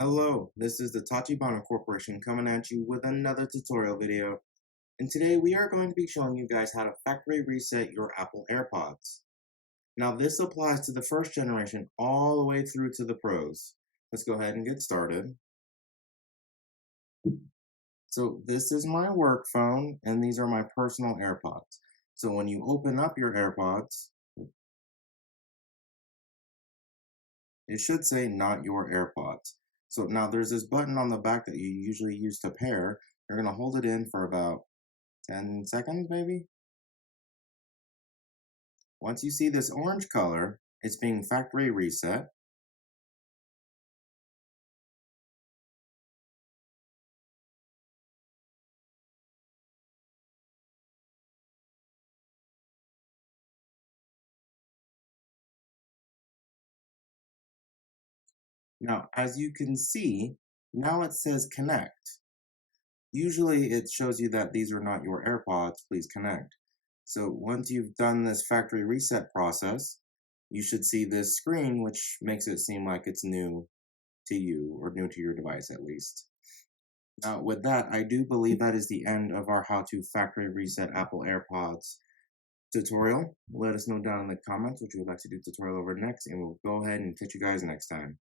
Hello, this is the Tachibana Corporation coming at you with another tutorial video. And today we are going to be showing you guys how to factory reset your Apple AirPods. Now this applies to the first generation all the way through to the Pros. Let's go ahead and get started. So this is my work phone and these are my personal AirPods. So when you open up your AirPods, it should say not your AirPods. So now there's this button on the back that you usually use to pair. You're going to hold it in for about 10 seconds maybe. Once you see this orange color, it's being factory reset. Now, as you can see, now it says connect. Usually it shows you that these are not your AirPods, please connect. So once you've done this factory reset process, you should see this screen, which makes it seem like it's new to you or new to your device at least. Now, with that, I do believe that is the end of our how to factory reset Apple AirPods tutorial. Let us know down in the comments what you would like to do tutorial over next, and we'll go ahead and catch you guys next time.